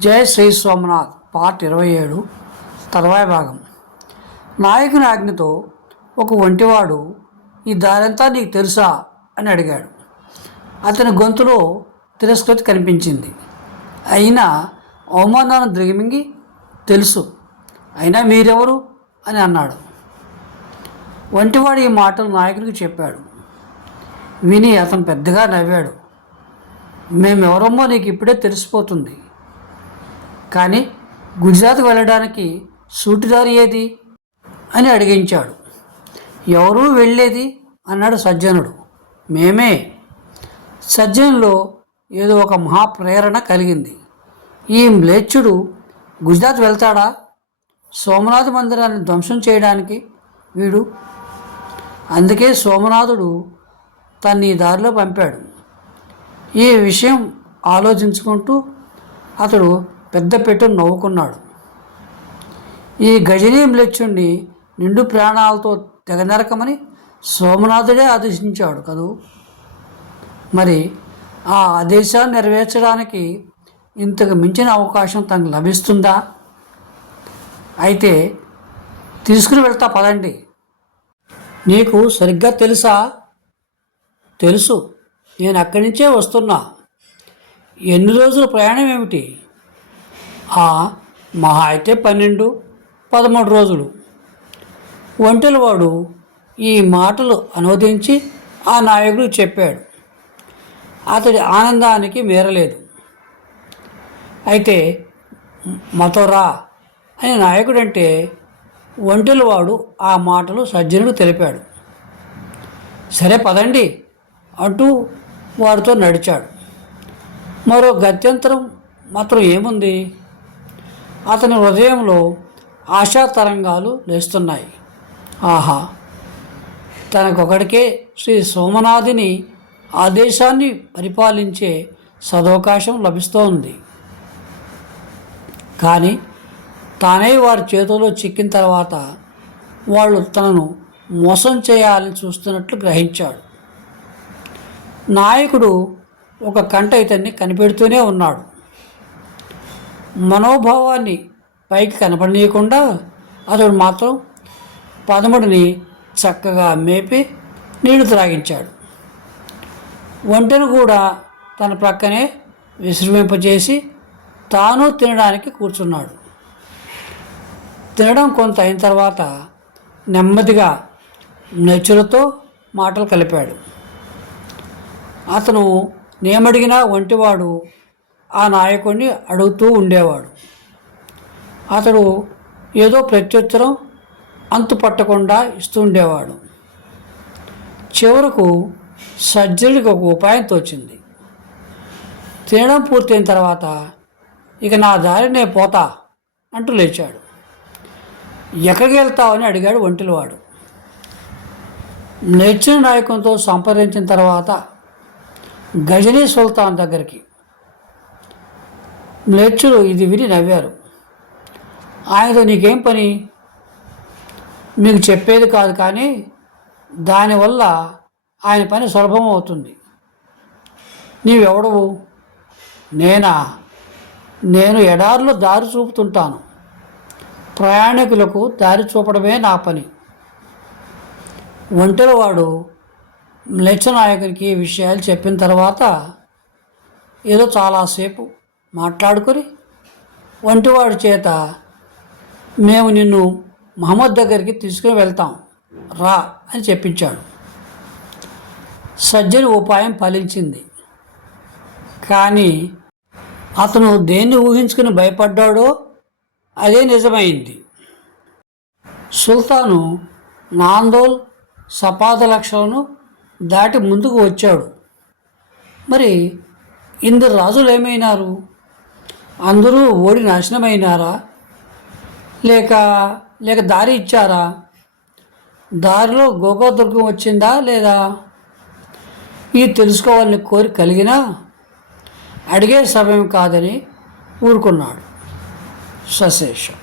జయ Shri Somnath part ఇరవై ఏడు తర్వాయి భాగం. నాయకుని ఆజ్ఞతో ఒక ఒంటివాడు ఈ దారంతా నీకు తెలుసా? అని అడిగాడు. అతని గొంతులో తిరస్కృతి కనిపించింది. అయినా అవమానాన్ని దిగమింగి తెలుసు అయినా మీరెవరు? అని అన్నాడు. వంటివాడు ఈ మాటలు నాయకుడికి చెప్పాడు. విని అతను పెద్దగా నవ్వాడు. మేమెవరమ్మో నీకు ఇప్పుడే తెలిసిపోతుంది. కానీ గుజరాత్ వెళ్ళడానికి సూటిదారి ఏది? అని అడిగించాడు. ఎవరూ వెళ్ళేది? అన్నాడు సజ్జనుడు. మేమే. సజ్జనులో ఏదో ఒక మహాప్రేరణ కలిగింది. ఈ మ్లేచ్చుడు గుజరాత్ వెళ్తాడా? సోమనాథ మందిరాన్ని ధ్వంసం చేయడానికి వీడు? అందుకే సోమనాథుడు తన్ని ఈ దారిలో పంపాడు. ఈ విషయం ఆలోచించుకుంటూ అతడు పెద్ద పెట్టు నవ్వుకున్నాడు. ఈ గజనీ మ్లెచ్చుణ్ణి నిండు ప్రాణాలతో తెగనరకమని సోమనాథుడే ఆదేశించాడు కదూ? మరి ఆ ఆదేశాన్ని నెరవేర్చడానికి ఇంతకు మించిన అవకాశం తనకు లభిస్తుందా? అయితే తీసుకుని వెళ్తా పదండి. నీకు సరిగ్గా తెలుసా? తెలుసు. నేను అక్కడి నుంచే వస్తున్నా. ఎన్ని రోజుల ప్రయాణం ఏమిటి? మహా అయితే పన్నెండు పదమూడు రోజులు. ఒంటెలవాడు ఈ మాటలు అనువదించి ఆ నాయకుడు చెప్పాడు. అతడి ఆనందానికి మేరలేదు. అయితే మతోరా అని నాయకుడంటే ఒంటెలవాడు ఆ మాటలు సజ్జనుడు తెలిపాడు. సరే పదండి అంటూ వారితో నడిచాడు. మరో గత్యంతరం మాత్రం ఏముంది? అతని హృదయంలో ఆశా తరంగాలు లేస్తున్నాయి. ఆహా! తనకొకడికే శ్రీ సోమనాథిని ఆదేశాన్ని పరిపాలించే సదవకాశం లభిస్తోంది. కానీ తానే వారి చేతుల్లో చిక్కిన తర్వాత వాళ్ళు తనను మోసం చేయాలని చూస్తున్నట్లు గ్రహించాడు. నాయకుడు ఒక కంట ఇతన్ని కనిపెడుతూనే ఉన్నాడు. మనోభావాన్ని పైకి కనపడనీయకుండా అతడు మాత్రం పదముడిని చక్కగా మేపి నీళ్ళు త్రాగించాడు. ఒంటెను కూడా తన ప్రక్కనే విశ్రమింపజేసి తాను తినడానికి కూర్చున్నాడు. తినడం కొంత అయిన తర్వాత నెమ్మదిగా నెచ్చులతో మాటలు కలిపాడు. అతను నేమడిగినా వంటివాడు ఆ నాయకుడిని అడుగుతూ ఉండేవాడు. అతడు ఏదో ప్రత్యుత్తరం అంతు పట్టకుండా ఇస్తూ ఉండేవాడు. చివరకు సర్జరీకి ఒక ఉపాయం తోచింది. తినడం పూర్తయిన తర్వాత ఇక నా దారి నేను పోతా అంటూ లేచాడు. ఎక్కడికి వెళ్తావని అడిగాడు ఒంటిలవాడు నేర్చిన నాయకునితో సంప్రదించిన తర్వాత గజనీ సుల్తాన్ దగ్గరికి మ్లేచ్చులు ఇది విని నవ్వారు. ఆయనతో నీకేం పని? మీకు చెప్పేది కాదు కానీ దానివల్ల ఆయన పని సులభం అవుతుంది. నీవెవడవు? నేనా? నేను ఎడారిలో దారి చూపుతుంటాను. ప్రయాణికులకు దారి చూపడమే నా పని. ఒంటరివాడు మ్లేచ్ఛ నాయకునికి ఈ విషయాలు చెప్పిన తర్వాత ఏదో చాలాసేపు మాట్లాడుకొని వంటివాడు చేత మేము నిన్ను మహమ్మద్ దగ్గరికి తీసుకుని వెళ్తాం. రా అని చెప్పించాడు. సజ్జని ఉపాయం ఫలించింది. కానీ అతను దేన్ని ఊహించుకుని భయపడ్డాడో అదే నిజమైంది. సుల్తాను నాందోల్ సపాద లక్షలను దాటి ముందుకు వచ్చాడు. మరి ఇందరు రాజులు ఏమైనారు? అందరూ ఓడి నాశనమైనారా? లేక లేక దారి ఇచ్చారా? దారిలో గోగోదుర్గం వచ్చిందా లేదా? ఇది తెలుసుకోవాలని కోరిక కలిగినా అడిగే సమయం కాదని ఊరుకున్నాడు సశేషం.